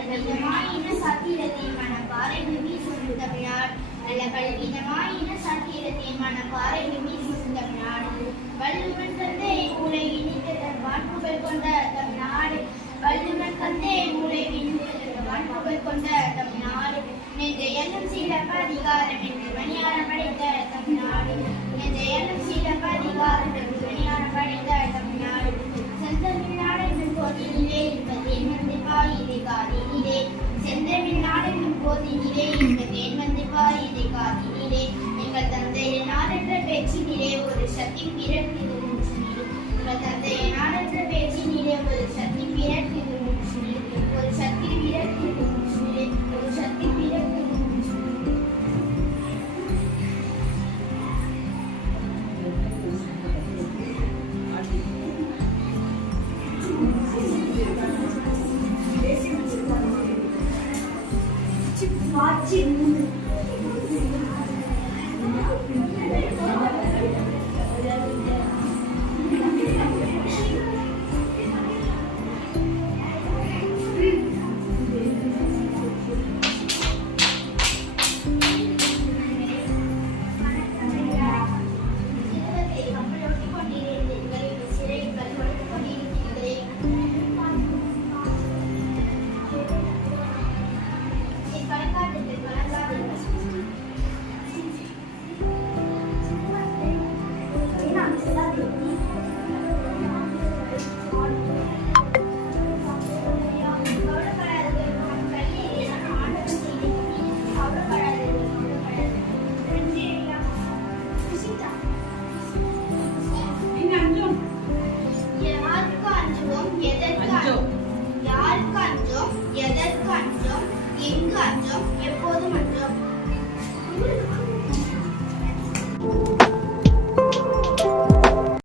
பல்விதமாயின சாத்திரத்தை மனப்பாறை வீசும் தமிழ்நாடு நல்ல பல்விதமாயின சாத்திரத்தை மனப்பாறை வீசும் தமிழ்நாடு வள்ளுவன் தந்தை மூளை இணைத்த வான்புகள் கொண்ட தமிழ்நாடு வள்ளுவன் தந்தை மூளை இணைத்த வான்புகள் கொண்ட தமிழ்நாடு நெஞ்சையெல்லாம் சிலப்பதிகாரம் என்று மணியாரம் படைத்த தமிழ்நாடு நெஞ்சையெல்லாம் சிலப்பதிகாரம் என்று மணியாரம் படைத்த தமிழ்நாடு செந்தமிழ்நாடு என்னும் போதினிலே என்பதேன் வந்து பாயிதை காதினிலே செந்தமிழ்நாடு என்னும் போதினிலே என்பதேன் வந்து பாயிதை காதினிலே எங்கள் தந்தைய நாடென்ற பேச்சினிலே ஒரு சக்தி பிறக்குது மூச்சினிலே எங்கள் தந்தைய நாடென்ற பேச்சினிலே ஒரு சக்தி பிறக்குது மூச்சினிலே ஒரு சக்தி பிறக்குது மூச்சினிலே ஒரு சக்தி பிறக்குது எங்கு அஞ்சோம்